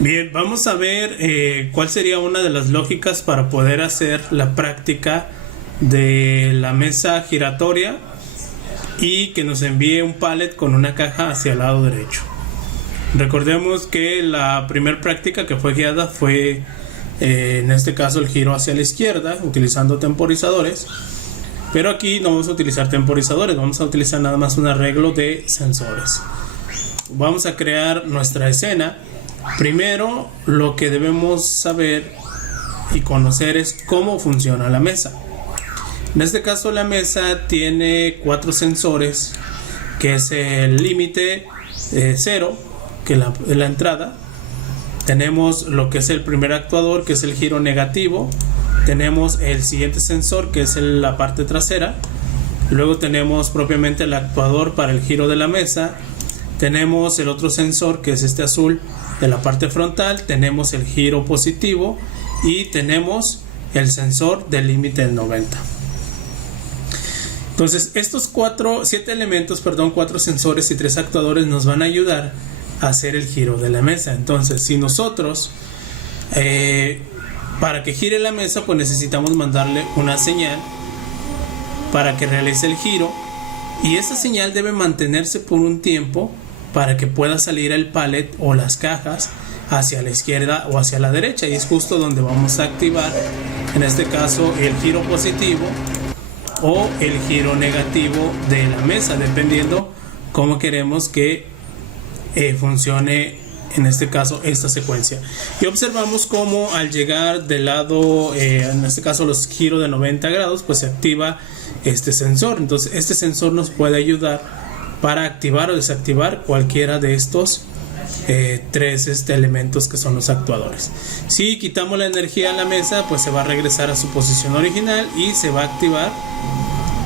Bien, vamos a ver cuál sería una de las lógicas para poder hacer la práctica de la mesa giratoria y que nos envíe un pallet con una caja hacia el lado derecho. Recordemos que la primera práctica que fue guiada fue en este caso el giro hacia la izquierda utilizando temporizadores, pero aquí no vamos a utilizar temporizadores, vamos a utilizar nada más un arreglo de sensores. Vamos a crear nuestra escena. Primero, lo que debemos saber y conocer es cómo funciona la mesa. En este caso la mesa tiene 4 sensores, que es el límite 0, que es la entrada. Tenemos lo que es el primer actuador, que es el giro negativo. Tenemos el siguiente sensor, que es la parte trasera. Luego tenemos propiamente el actuador para el giro de la mesa. Tenemos el otro sensor, que es este azul, de la parte frontal. Tenemos el giro positivo y tenemos el sensor del límite del 90. Entonces estos 4 sensores y 3 actuadores nos van a ayudar a hacer el giro de la mesa. Entonces si nosotros para que gire la mesa, pues necesitamos mandarle una señal para que realice el giro, y esa señal debe mantenerse por un tiempo para que pueda salir el pallet o las cajas hacia la izquierda o hacia la derecha, y es justo donde vamos a activar en este caso el giro positivo o el giro negativo de la mesa, dependiendo cómo queremos que funcione en este caso esta secuencia. Y observamos cómo al llegar del lado en este caso los giros de 90 grados, pues se activa este sensor. Entonces este sensor nos puede ayudar para activar o desactivar cualquiera de estos 3 elementos que son los actuadores. Si quitamos la energía a la mesa, pues se va a regresar a su posición original y se va a activar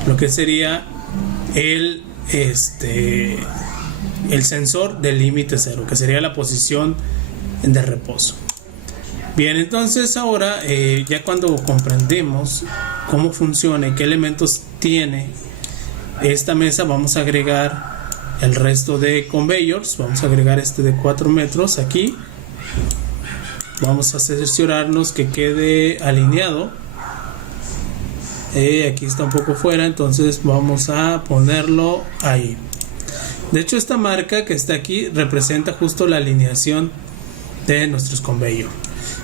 lo que sería el sensor del límite 0, que sería la posición de reposo. Bien, entonces ahora ya cuando comprendemos cómo funciona y qué elementos tiene esta mesa, vamos a agregar el resto de conveyors. Vamos a agregar este de 4 metros aquí. Vamos a cerciorarnos que quede alineado. Aquí está un poco fuera, entonces vamos a ponerlo ahí. De hecho, esta marca que está aquí representa justo la alineación de nuestros conveyor.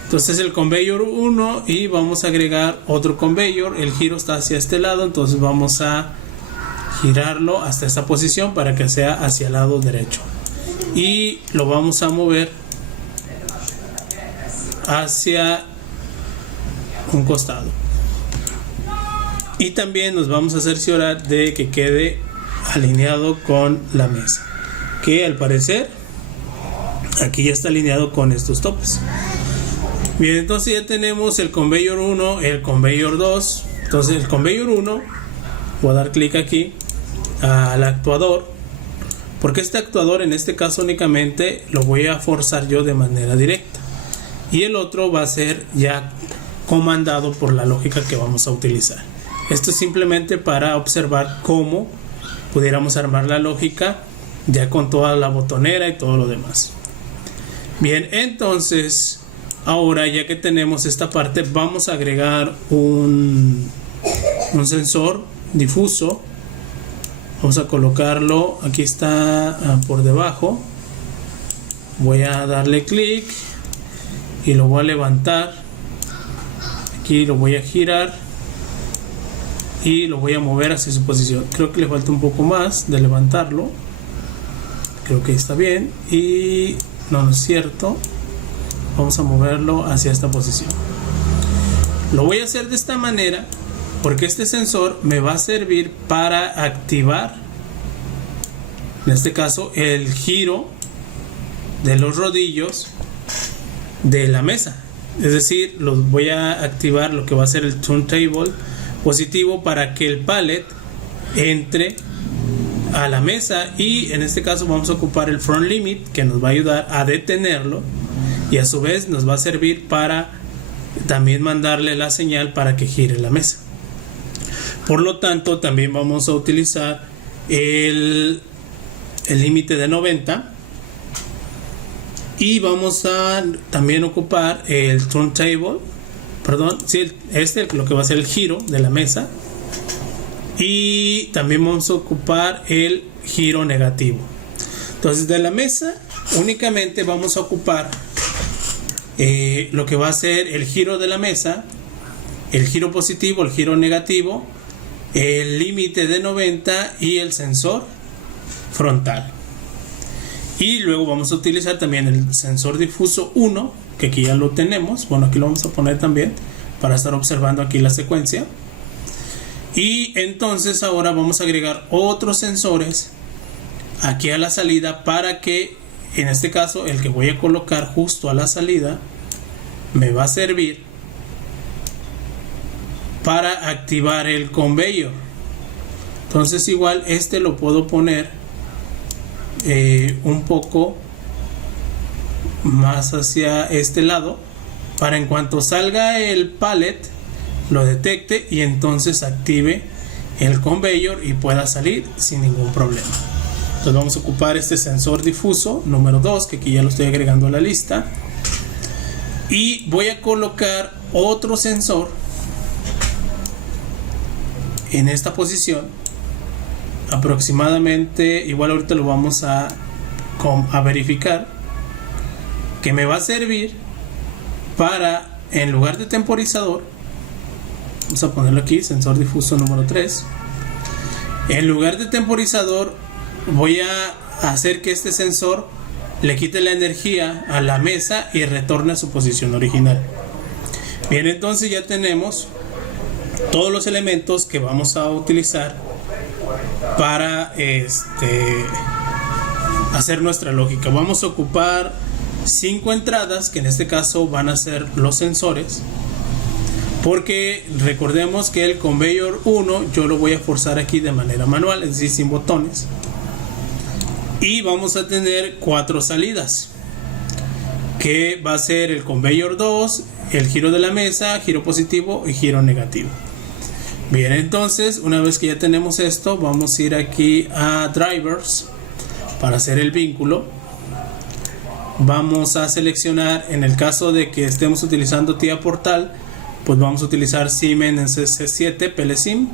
Entonces el conveyor 1, y vamos a agregar otro conveyor. El giro está hacia este lado, entonces vamos a girarlo hasta esta posición para que sea hacia el lado derecho, y lo vamos a mover hacia un costado, y también nos vamos a cerciorar de que quede alineado con la mesa, que al parecer aquí ya está alineado con estos topes. Bien, entonces ya tenemos el conveyor 1, el conveyor 2. Entonces el conveyor 1, voy a dar clic aquí al actuador, porque este actuador en este caso únicamente lo voy a forzar yo de manera directa, y el otro va a ser ya comandado por la lógica que vamos a utilizar. Esto es simplemente para observar cómo pudiéramos armar la lógica ya con toda la botonera y todo lo demás. Bien, entonces ahora ya que tenemos esta parte, vamos a agregar un sensor difuso. Vamos a colocarlo, aquí está por debajo. Voy a darle clic y lo voy a levantar. Aquí lo voy a girar y lo voy a mover hacia su posición. Creo que le falta un poco más de levantarlo. Creo que está bien. Y no es cierto. Vamos a moverlo hacia esta posición. Lo voy a hacer de esta manera porque este sensor me va a servir para activar, en este caso, el giro de los rodillos de la mesa. Es decir, los voy a activar lo que va a ser el turntable positivo para que el pallet entre a la mesa, y en este caso vamos a ocupar el front limit, que nos va a ayudar a detenerlo, y a su vez nos va a servir para también mandarle la señal para que gire la mesa. Por lo tanto, también vamos a utilizar el límite de 90 Y vamos a también ocupar el turntable, lo que va a ser el giro de la mesa. Y también vamos a ocupar el giro negativo. Entonces, de la mesa únicamente vamos a ocupar lo que va a ser el giro de la mesa, el giro positivo, el giro negativo, el límite de 90 y el sensor frontal. Y luego vamos a utilizar también el sensor difuso 1, que aquí ya lo tenemos. Bueno, aquí lo vamos a poner también para estar observando aquí la secuencia. Y entonces ahora vamos a agregar otros sensores aquí a la salida, para que en este caso el que voy a colocar justo a la salida me va a servir para activar el conveyor. Entonces igual este lo puedo poner un poco más hacia este lado, para en cuanto salga el pallet lo detecte y entonces active el conveyor y pueda salir sin ningún problema. Entonces vamos a ocupar este sensor difuso número 2, que aquí ya lo estoy agregando a la lista, y voy a colocar otro sensor en esta posición aproximadamente, igual ahorita lo vamos a verificar, que me va a servir para, en lugar de temporizador, vamos a ponerlo aquí, sensor difuso número 3, en lugar de temporizador voy a hacer que este sensor le quite la energía a la mesa y retorne a su posición original. Bien, entonces ya tenemos todos los elementos que vamos a utilizar para hacer nuestra lógica. Vamos a ocupar 5 entradas, que en este caso van a ser los sensores, porque recordemos que el conveyor 1 yo lo voy a forzar aquí de manera manual, es decir, sin botones. Y vamos a tener 4 salidas, que va a ser el conveyor 2, el giro de la mesa, giro positivo y giro negativo. Bien, entonces una vez que ya tenemos esto, vamos a ir aquí a drivers para hacer el vínculo. Vamos a seleccionar, en el caso de que estemos utilizando TIA Portal, pues vamos a utilizar Siemens S7 PLSIM,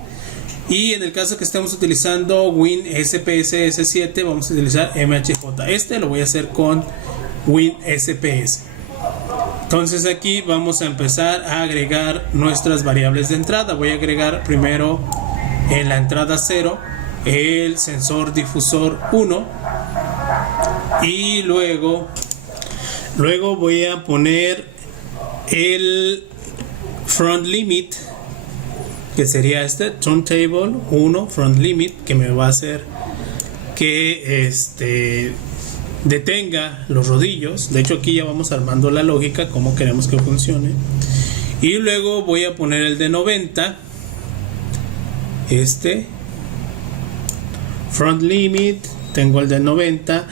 y en el caso que estemos utilizando WinSPS S7 vamos a utilizar MHJ. Este lo voy a hacer con WinSPS. Entonces aquí vamos a empezar a agregar nuestras variables de entrada. Voy a agregar primero en la entrada 0 el sensor difusor 1, y luego voy a poner el front limit, que sería este turntable 1 front limit, que me va a hacer que detenga los rodillos. De hecho aquí ya vamos armando la lógica, cómo queremos que funcione. Y luego voy a poner el de 90, front limit, tengo el de 90,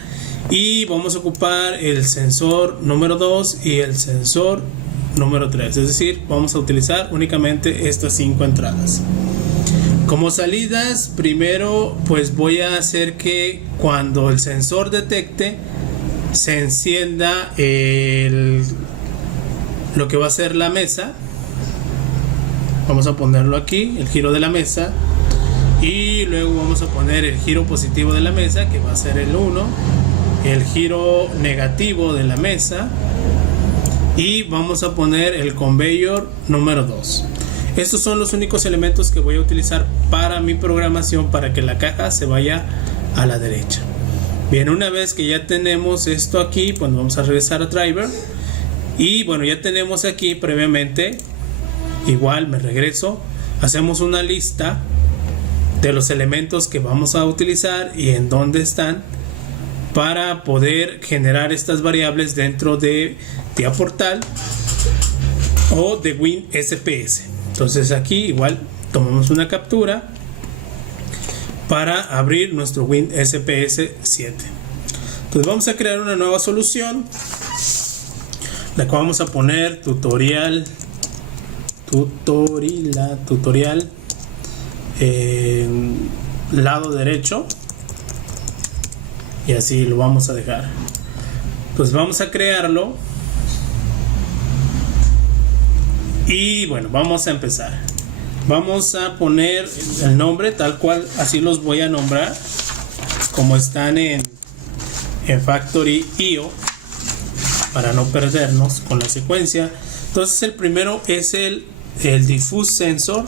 y vamos a ocupar el sensor número 2 y el sensor número 3, es decir, vamos a utilizar únicamente estas 5 entradas. Como salidas, primero pues voy a hacer que cuando el sensor detecte se encienda lo que va a ser la mesa. Vamos a ponerlo aquí, el giro de la mesa, y luego vamos a poner el giro positivo de la mesa, que va a ser el 1, el giro negativo de la mesa, y vamos a poner el conveyor número 2. Estos son los únicos elementos que voy a utilizar para mi programación, para que la caja se vaya a la derecha. Bien, una vez que ya tenemos esto aquí, pues vamos a regresar a driver. Y bueno, ya tenemos aquí previamente, igual me regreso, hacemos una lista de los elementos que vamos a utilizar y en dónde están, para poder generar estas variables dentro de TIA Portal o de WinSPS. Entonces aquí igual tomamos una captura para abrir nuestro WinSPS 7. Entonces vamos a crear una nueva solución, la cual vamos a poner tutorial lado derecho, y así lo vamos a dejar. Pues vamos a crearlo. Y bueno, vamos a empezar. Vamos a poner el nombre tal cual, así los voy a nombrar, como están en Factory.io, para no perdernos con la secuencia. Entonces el primero es el Diffuse Sensor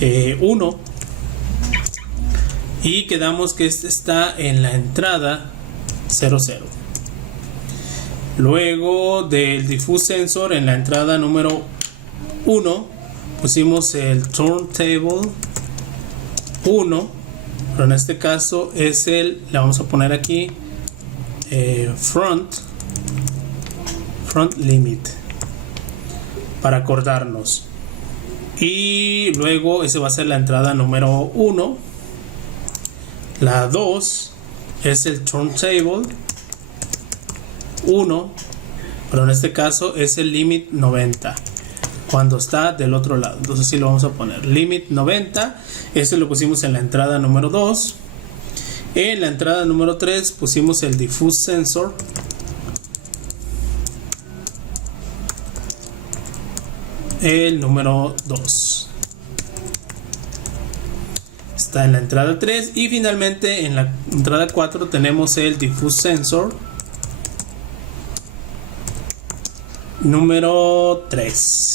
1, y quedamos que este está en la entrada 00. Luego del Diffuse Sensor, en la entrada número 1 pusimos el Turntable 1, pero en este caso es le vamos a poner aquí front limit para acordarnos. Y luego ese va a ser la entrada número 1. La 2 es el Turntable 1, pero en este caso es el limit 90 cuando está del otro lado. Entonces sí lo vamos a poner limit 90. Ese lo pusimos en la entrada número 2. En la entrada número 3 pusimos el Diffuse Sensor el número 2. Está en la entrada 3. Y finalmente en la entrada 4 tenemos el Diffuse Sensor número 3.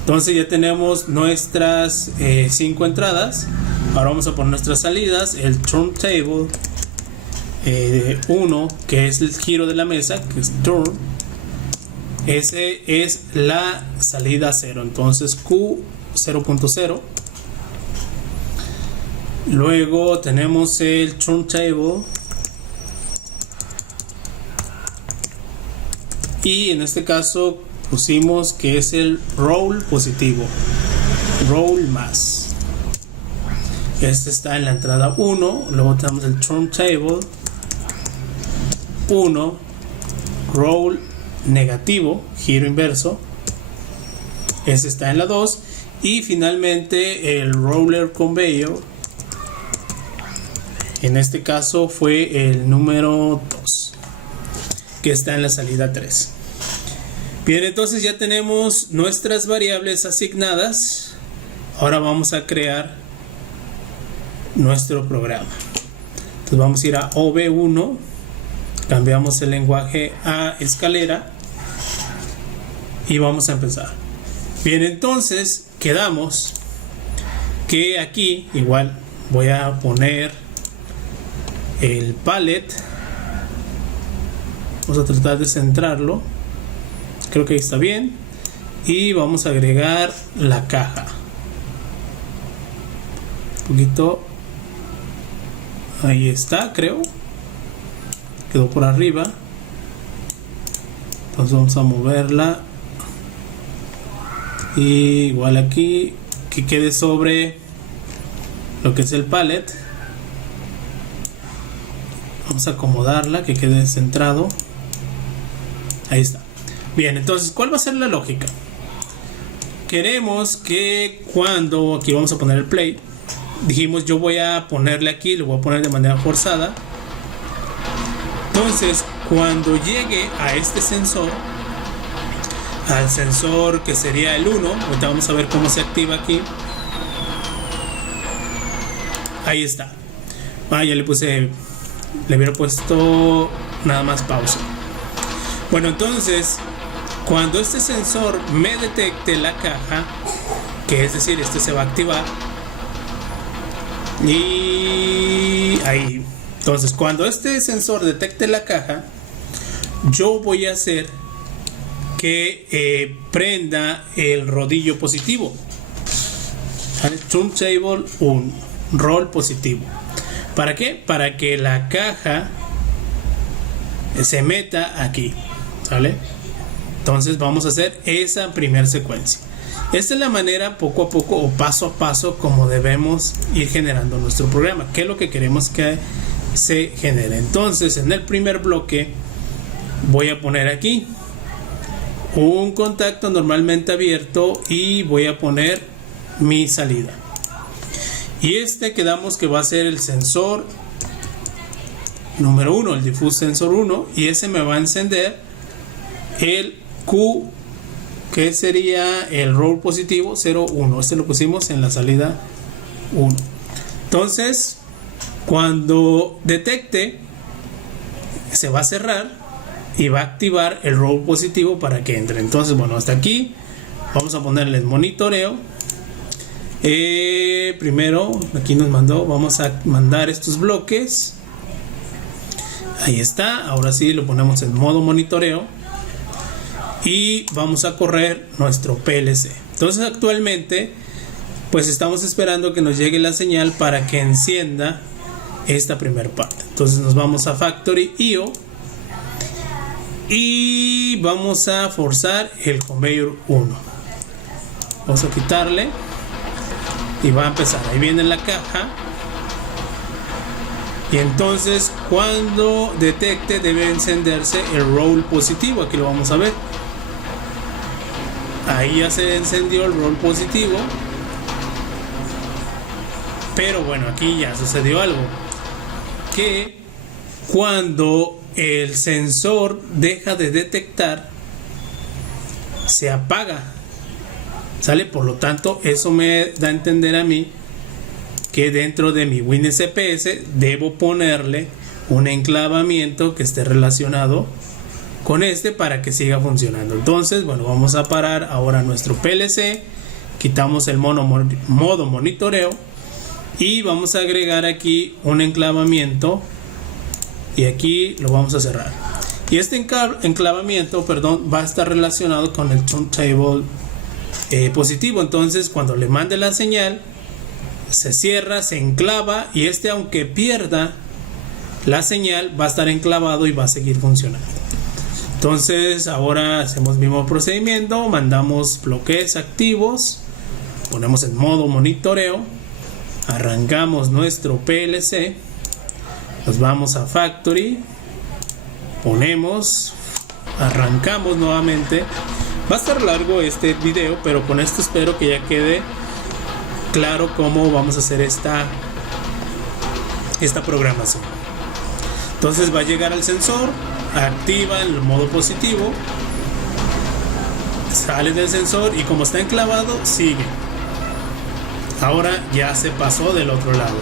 Entonces ya tenemos nuestras 5 entradas. Ahora vamos a poner nuestras salidas. El Turntable 1, que es el giro de la mesa, que es turn. Ese es la salida 0. Entonces Q 0.0. Luego tenemos el Turntable, y en este caso pusimos que es el roll positivo, roll más. Este está en la entrada 1. Luego tenemos el Turntable 1, roll negativo, giro inverso. Este está en la 2. Y finalmente el roller conveyor, en este caso fue el número 2, que está en la salida 3. Bien, entonces ya tenemos nuestras variables asignadas. Ahora vamos a crear nuestro programa. Entonces vamos a ir a OV1, cambiamos el lenguaje a escalera y vamos a empezar. Bien, entonces quedamos que aquí igual voy a poner el pallet. Vamos a tratar de centrarlo. Creo que ahí está bien. Y vamos a agregar la caja. Un poquito. Ahí está, creo. Quedó por arriba. Entonces vamos a moverla. Y igual aquí, que quede sobre lo que es el pallet. Vamos a acomodarla, que quede centrado. Ahí está. Bien, entonces, ¿cuál va a ser la lógica? Queremos que cuando, aquí vamos a poner el play, dijimos yo voy a ponerle aquí, lo voy a poner de manera forzada. Entonces, cuando llegue a este sensor, al sensor que sería el 1, ahorita vamos a ver cómo se activa aquí. Ahí está. Ya le hubiera puesto nada más pausa. Bueno, entonces cuando este sensor me detecte la caja, que es decir, este se va a activar, y ahí, entonces cuando este sensor detecte la caja, yo voy a hacer que prenda el rodillo positivo. Turntable 1, roll positivo. ¿Para qué? Para que la caja se meta aquí, ¿sale? Entonces vamos a hacer esa primera secuencia. Esta es la manera poco a poco o paso a paso como debemos ir generando nuestro programa. ¿Qué es lo que queremos que se genere? Entonces en el primer bloque voy a poner aquí un contacto normalmente abierto y voy a poner mi salida. Y quedamos que va a ser el sensor número 1, el diffuse sensor 1, y ese me va a encender el Q, que sería el roll positivo 01. Este lo pusimos en la salida 1. Entonces, cuando detecte, se va a cerrar y va a activar el roll positivo para que entre. Entonces, bueno, hasta aquí vamos a ponerle el monitoreo. Primero, aquí nos mandó, vamos a mandar estos bloques. Ahí está. Ahora sí lo ponemos en modo monitoreo y vamos a correr nuestro PLC. Entonces, actualmente pues estamos esperando que nos llegue la señal para que encienda esta primera parte. Entonces nos vamos a Factory IO y vamos a forzar el conveyor 1. Vamos a quitarle y va a empezar. Ahí viene la caja. Y entonces cuando detecte debe encenderse el roll positivo. Aquí lo vamos a ver. Ahí ya se encendió el roll positivo. Pero bueno, aquí ya sucedió algo. Que cuando el sensor deja de detectar, se apaga. ¿Sale? Por lo tanto, eso me da a entender a mí que dentro de mi WinSPS debo ponerle un enclavamiento que esté relacionado con este para que siga funcionando. Entonces, bueno, vamos a parar ahora nuestro PLC, quitamos el modo monitoreo y vamos a agregar aquí un enclavamiento y aquí lo vamos a cerrar. Y este enclavamiento, va a estar relacionado con el turntable positivo. Entonces, cuando le mande la señal, se cierra, se enclava y este, aunque pierda la señal, va a estar enclavado y va a seguir funcionando. Entonces, ahora hacemos el mismo procedimiento, mandamos bloques activos, ponemos en modo monitoreo, arrancamos nuestro PLC, nos vamos a Factory, ponemos, arrancamos nuevamente. Va a estar largo este video, pero con esto espero que ya quede claro cómo vamos a hacer esta programación. Entonces va a llegar al sensor, activa el modo positivo, sale del sensor y como está enclavado, sigue. Ahora ya se pasó del otro lado.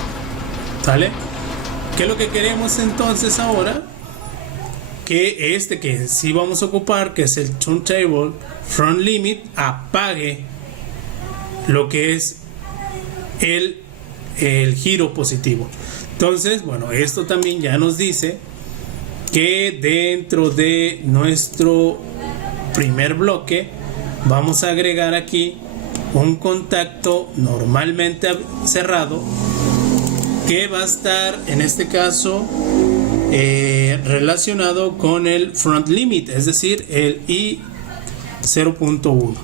¿Sale? ¿Qué es lo que queremos entonces ahora? Que que sí vamos a ocupar, que es el turntable front limit, apague lo que es el giro positivo. Entonces, bueno, esto también ya nos dice que dentro de nuestro primer bloque vamos a agregar aquí un contacto normalmente cerrado que va a estar en este caso relacionado con el front limit, es decir, el I0.1.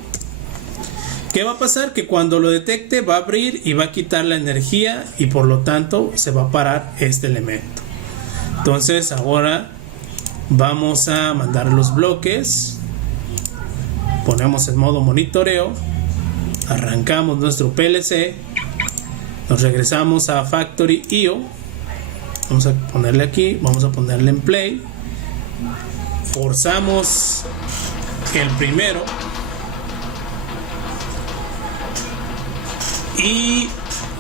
¿Qué va a pasar? Que cuando lo detecte va a abrir y va a quitar la energía y por lo tanto se va a parar este elemento. Entonces ahora vamos a mandar los bloques, ponemos en modo monitoreo, arrancamos nuestro PLC, nos regresamos a Factory IO, vamos a ponerle aquí, vamos a ponerle en play, forzamos el primero y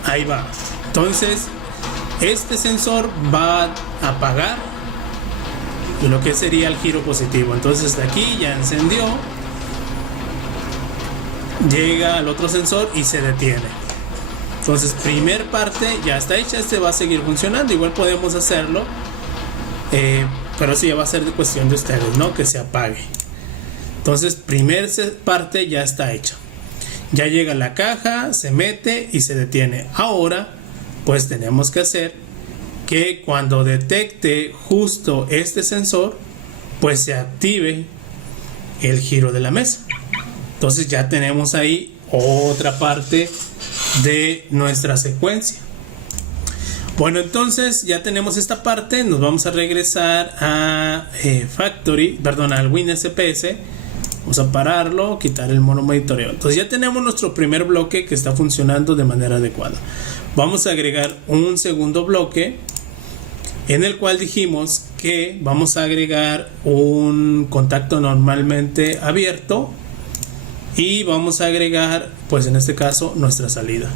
ahí va. Entonces este sensor va a apagar lo que sería el giro positivo. Entonces de aquí ya encendió, llega al otro sensor y se detiene. Entonces primer parte ya está hecha, este va a seguir funcionando. Igual podemos hacerlo, pero eso ya va a ser de cuestión de ustedes, ¿no? Que se apague. Entonces primer parte ya está hecha. Ya llega la caja, se mete y se detiene. Ahora pues tenemos que hacer que cuando detecte justo este sensor, pues se active el giro de la mesa. Entonces ya tenemos ahí otra parte de nuestra secuencia. Bueno, entonces ya tenemos esta parte. Nos vamos a regresar a al WinSPS. Vamos a pararlo, quitar el mono monitoreo. Entonces ya tenemos nuestro primer bloque que está funcionando de manera adecuada. Vamos a agregar un segundo bloque en el cual dijimos que vamos a agregar un contacto normalmente abierto y vamos a agregar, pues en este caso, nuestra salida.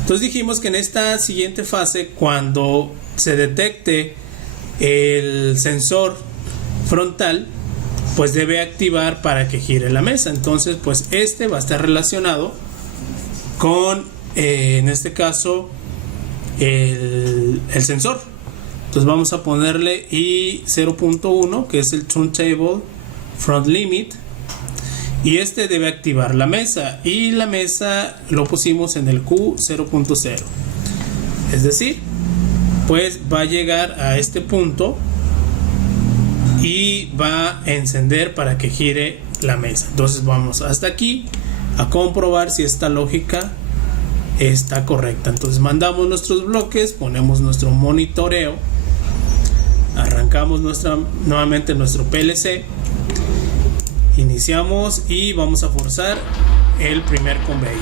Entonces dijimos que en esta siguiente fase, cuando se detecte el sensor frontal, pues debe activar para que gire la mesa. Entonces pues este va a estar relacionado con en este caso el sensor. Entonces vamos a ponerle I0.1, que es el turntable front limit, y este debe activar la mesa, y la mesa lo pusimos en el Q0.0, es decir, pues va a llegar a este punto y va a encender para que gire la mesa. Entonces vamos hasta aquí a comprobar si esta lógica está correcta. Entonces mandamos nuestros bloques, ponemos nuestro monitoreo, arrancamos nuevamente nuestro PLC, iniciamos y vamos a forzar el primer conveyor.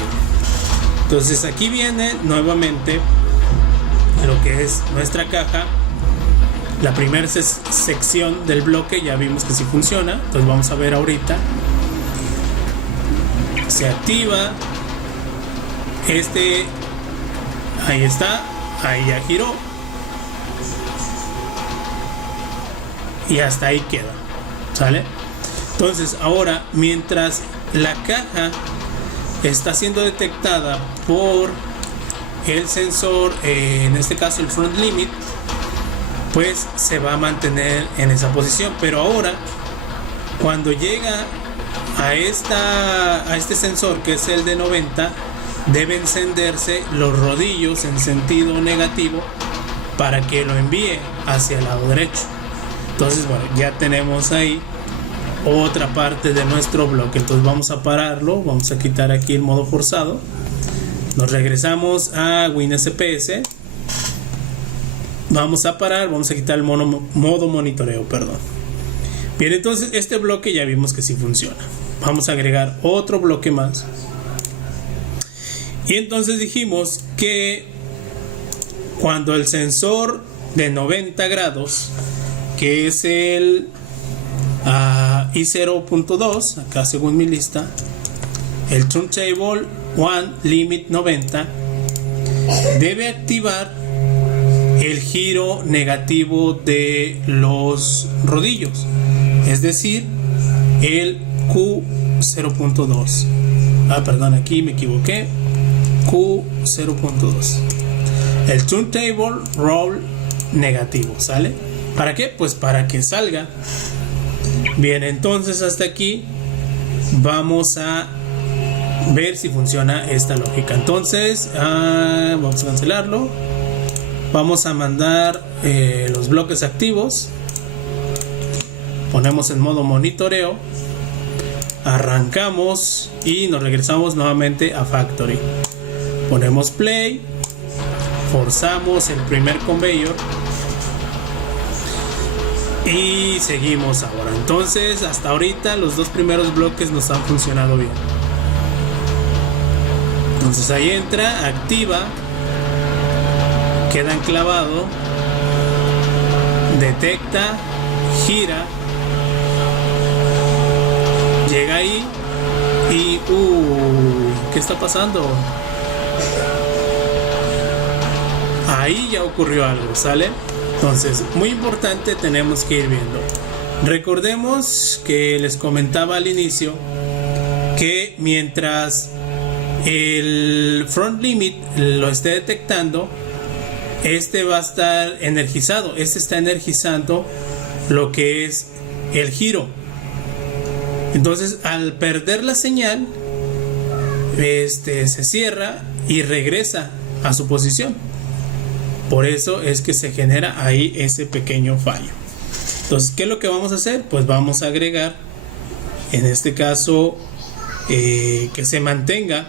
Entonces aquí viene nuevamente lo que es nuestra caja. La primera sección del bloque ya vimos que sí funciona. Entonces vamos a ver ahorita. Se activa. Ahí está. Ahí ya giró. Y hasta ahí queda. ¿Sale? Entonces ahora, mientras la caja está siendo detectada por el sensor, en este caso el front limit, pues se va a mantener en esa posición. Pero ahora, cuando llega a este sensor, que es el de 90, debe encenderse los rodillos en sentido negativo para que lo envíe hacia el lado derecho. Entonces, bueno, ya tenemos ahí otra parte de nuestro bloque. Entonces vamos a pararlo, vamos a quitar aquí el modo forzado, nos regresamos a WinSPS, vamos a parar, vamos a quitar el modo monitoreo, perdón. Bien, entonces este bloque ya vimos que sí funciona. Vamos a agregar otro bloque más, y entonces dijimos que cuando el sensor de 90 grados, que es el I0.2, acá según mi lista, el turntable one limit 90, debe activar el giro negativo de los rodillos, es decir, el Q0.2. Perdón, aquí me equivoqué. Q0.2, el turntable roll negativo, ¿sale? ¿Para qué? Pues para que salga. Bien, entonces hasta aquí vamos a ver si funciona esta lógica. Entonces vamos a cancelarlo, vamos a mandar los bloques activos, ponemos en modo monitoreo, arrancamos y nos regresamos nuevamente a Factory, ponemos play, forzamos el primer conveyor y seguimos ahora. Entonces hasta ahorita los dos primeros bloques nos han funcionado bien. Entonces ahí entra, activa, queda enclavado, detecta, gira, llega ahí y ¿qué está pasando? Ahí ya ocurrió algo, ¿sale? Entonces, muy importante, tenemos que ir viendo. Recordemos que les comentaba al inicio que mientras el front limit lo esté detectando, este va a estar energizado. Este está energizando lo que es el giro. Entonces, al perder la señal, se cierra y regresa a su posición. Por eso es que se genera ahí ese pequeño fallo. Entonces, ¿qué es lo que vamos a hacer? Pues vamos a agregar, en este caso, que se mantenga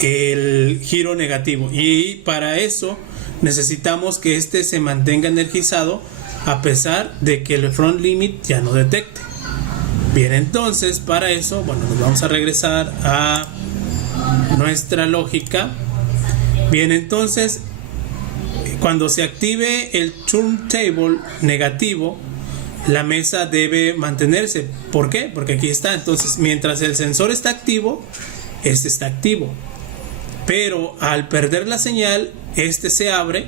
el giro negativo. Y para eso necesitamos que este se mantenga energizado a pesar de que el front limit ya no detecte. Bien, entonces para eso, bueno, nos vamos a regresar a nuestra lógica. Bien, entonces cuando se active el turntable negativo, la mesa debe mantenerse. ¿Por qué? Porque aquí está. Entonces, mientras el sensor está activo, este está activo. Pero al perder la señal, este se abre.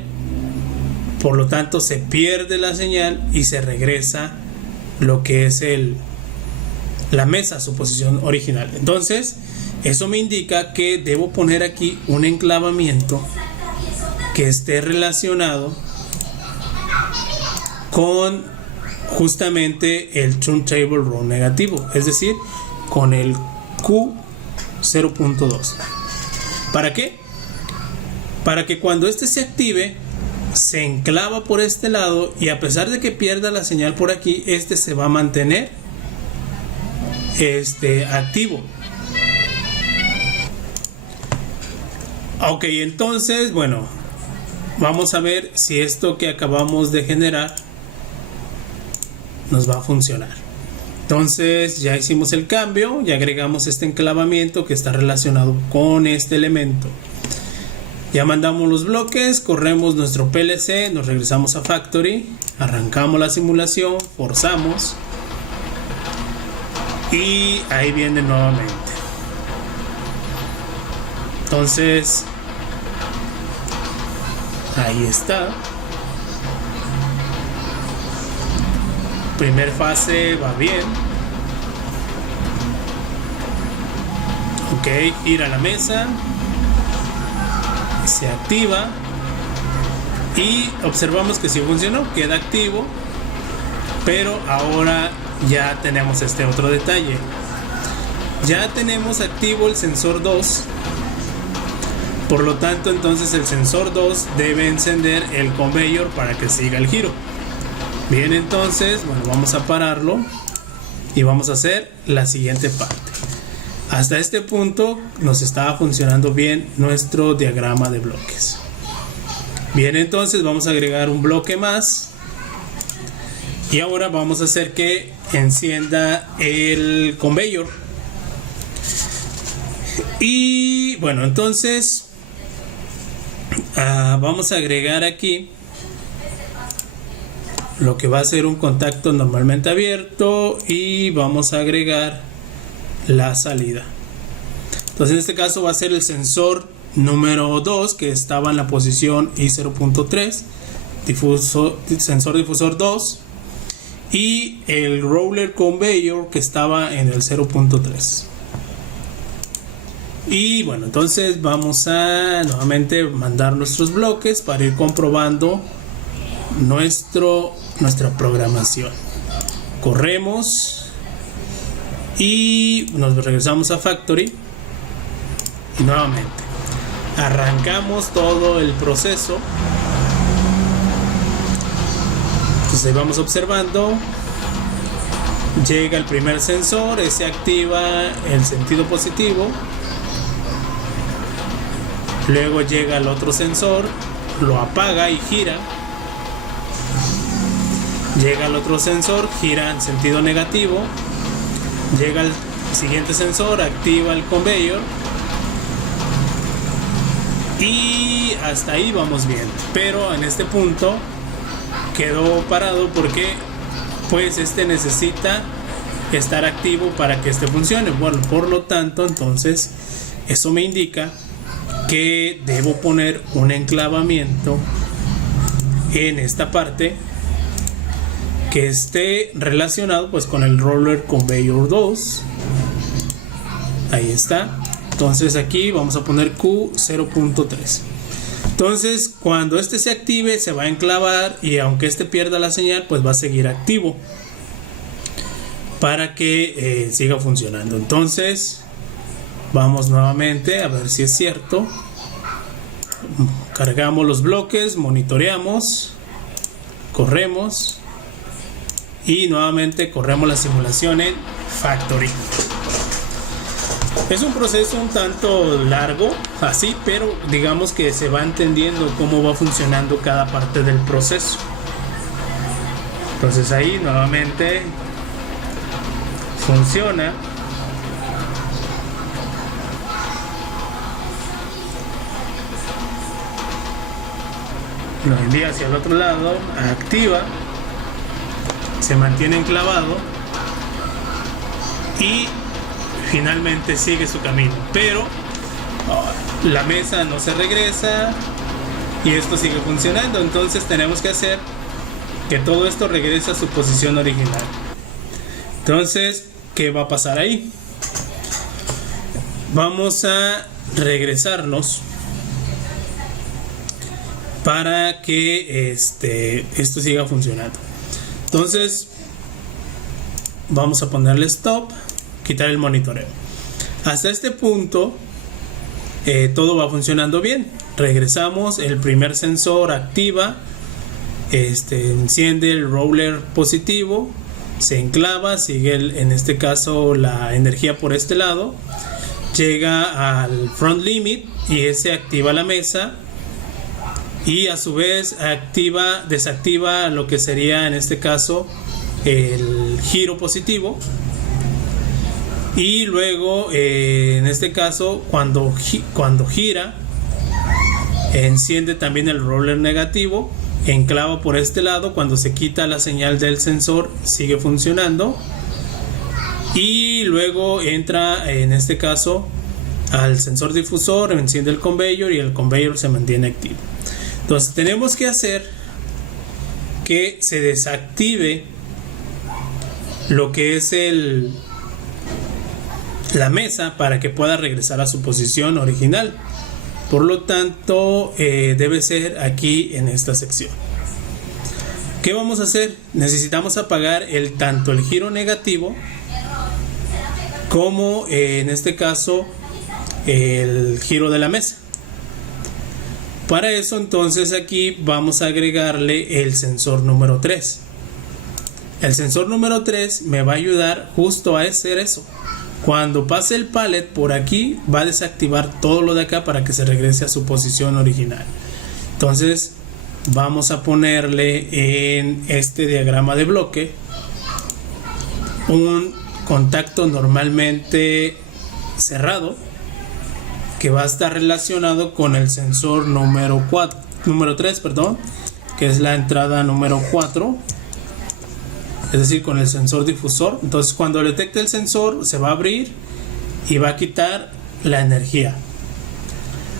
Por lo tanto, se pierde la señal y se regresa lo que es la mesa a su posición original. Entonces, eso me indica que debo poner aquí un enclavamiento que esté relacionado con justamente el turntable row negativo, es decir, con el Q0.2. ¿Para qué? Para que cuando este se active, se enclava por este lado y a pesar de que pierda la señal por aquí, este se va a mantener activo. Ok, entonces, bueno, vamos a ver si esto que acabamos de generar nos va a funcionar. Entonces ya hicimos el cambio, ya agregamos este enclavamiento que está relacionado con este elemento. Ya mandamos los bloques, corremos nuestro PLC, nos regresamos a Factory, arrancamos la simulación, forzamos y ahí viene nuevamente. Entonces ahí está. Primer fase va bien. Ok, gira la mesa, se activa y observamos que sí funcionó, queda activo. Pero ahora ya tenemos este otro detalle. Ya tenemos activo el sensor 2. Por lo tanto, entonces el sensor 2 debe encender el conveyor para que siga el giro. Bien, entonces, bueno, vamos a pararlo y vamos a hacer la siguiente parte. Hasta este punto nos estaba funcionando bien nuestro diagrama de bloques. Bien, entonces vamos a agregar un bloque más y ahora vamos a hacer que encienda el conveyor. Y bueno, entonces vamos a agregar aquí lo que va a ser un contacto normalmente abierto y vamos a agregar la salida. Entonces en este caso va a ser el sensor número 2 que estaba en la posición I0.3, sensor difusor 2, y el roller conveyor que estaba en el 0.3. Y bueno, entonces vamos a nuevamente mandar nuestros bloques para ir comprobando nuestra programación. Corremos y nos regresamos a Factory y nuevamente arrancamos todo el proceso. Entonces vamos observando, llega el primer sensor, se activa el sentido positivo, luego llega el otro sensor, lo apaga y gira. Llega el otro sensor, gira en sentido negativo. Llega el siguiente sensor, activa el conveyor. Y hasta ahí vamos bien. Pero en este punto quedó parado porque pues necesita estar activo para que funcione. Bueno, por lo tanto, entonces eso me indica que debo poner un enclavamiento en esta parte que esté relacionado pues con el roller conveyor 2. Ahí está. Entonces aquí vamos a poner Q0.3. Entonces cuando se active se va a enclavar y aunque pierda la señal pues va a seguir activo para que siga funcionando. Entonces vamos nuevamente a ver si es cierto. Cargamos los bloques, monitoreamos, corremos y nuevamente corremos la simulación en Factory. Es un proceso un tanto largo, así, pero digamos que se va entendiendo cómo va funcionando cada parte del proceso. Entonces ahí nuevamente funciona. lo envía hacia el otro lado, activa, se mantiene enclavado y finalmente sigue su camino, pero la mesa no se regresa y esto sigue funcionando. Entonces tenemos que hacer que todo esto regrese a su posición original. Entonces, ¿qué va a pasar ahí? Vamos a regresarnos para que esto siga funcionando. Entonces vamos a ponerle stop, quitar el monitoreo. Hasta este punto todo va funcionando bien. Regresamos, el primer sensor activa, enciende el roller positivo, se enclava, sigue en este caso la energía por este lado, llega al front limit y ese activa la mesa y a su vez desactiva lo que sería en este caso el giro positivo. Y luego en este caso cuando gira enciende también el roller negativo, enclava por este lado. Cuando se quita la señal del sensor sigue funcionando y luego entra en este caso al sensor difusor, enciende el conveyor y el conveyor se mantiene activo. Entonces tenemos que hacer que se desactive lo que es la mesa para que pueda regresar a su posición original. Por lo tanto debe ser aquí en esta sección. ¿Qué vamos a hacer? Necesitamos apagar tanto el giro negativo como en este caso el giro de la mesa. Para eso entonces aquí vamos a agregarle el sensor número 3. El sensor número 3 me va a ayudar justo a hacer eso. Cuando pase el pallet por aquí va a desactivar todo lo de acá para que se regrese a su posición original. Entonces vamos a ponerle en este diagrama de bloque un contacto normalmente cerrado que va a estar relacionado con el sensor número 3, que es la entrada número 4, es decir, con el sensor difusor. Entonces cuando detecte el sensor se va a abrir y va a quitar la energía.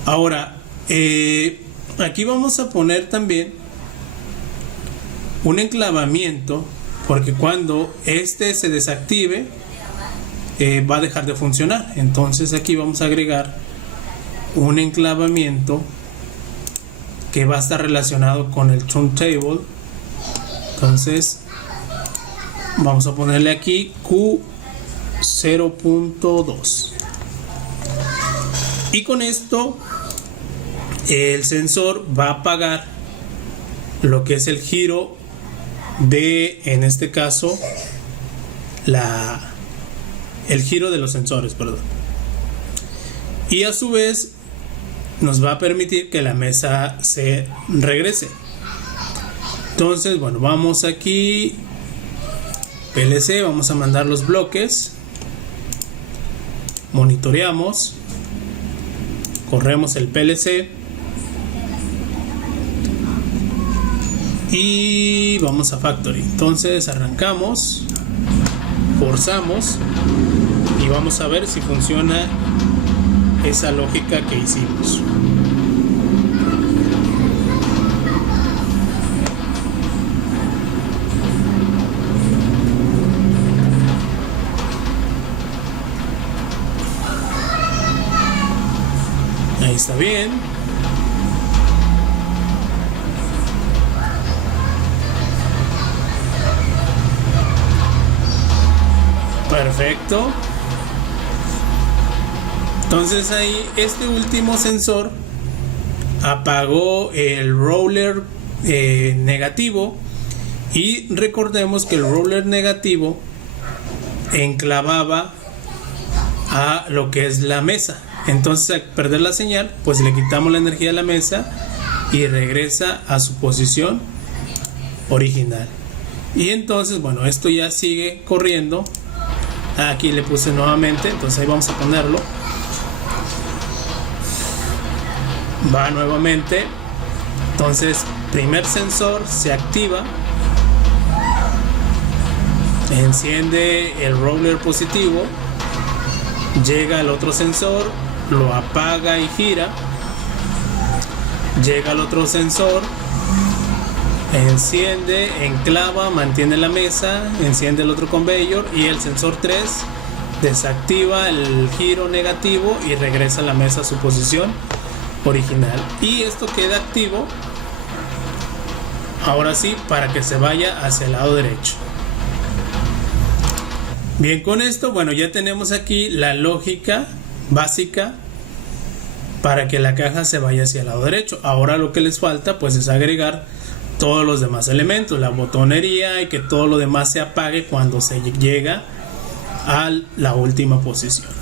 Ahora aquí vamos a poner también un enclavamiento, porque cuando se desactive va a dejar de funcionar. Entonces aquí vamos a agregar un enclavamiento que va a estar relacionado con el turntable. Entonces vamos a ponerle aquí Q0.2 y con esto el sensor va a apagar lo que es el giro de, en este caso, el giro de los sensores, y a su vez nos va a permitir que la mesa se regrese. Entonces, bueno, vamos aquí, PLC, vamos a mandar los bloques, monitoreamos, corremos el PLC y vamos a Factory. Entonces arrancamos, forzamos y vamos a ver si funciona esa lógica que hicimos. Ahí está bien. Perfecto. Entonces ahí este último sensor apagó el roller negativo, y recordemos que el roller negativo enclavaba a lo que es la mesa. Entonces al perder la señal pues le quitamos la energía a la mesa y regresa a su posición original. Y entonces bueno, esto ya sigue corriendo. Aquí le puse nuevamente, entonces ahí vamos a ponerlo. Va nuevamente. Entonces primer sensor se activa, enciende el roller positivo, llega el otro sensor, lo apaga y gira, llega el otro sensor, enciende, enclava, mantiene la mesa, enciende el otro conveyor y el sensor 3 desactiva el giro negativo y regresa la mesa a su posición original, y esto queda activo ahora sí para que se vaya hacia el lado derecho. Bien, con esto, bueno, ya tenemos aquí la lógica básica para que la caja se vaya hacia el lado derecho. Ahora lo que les falta pues es agregar todos los demás elementos, la botonería, y que todo lo demás se apague cuando se llega a la última posición.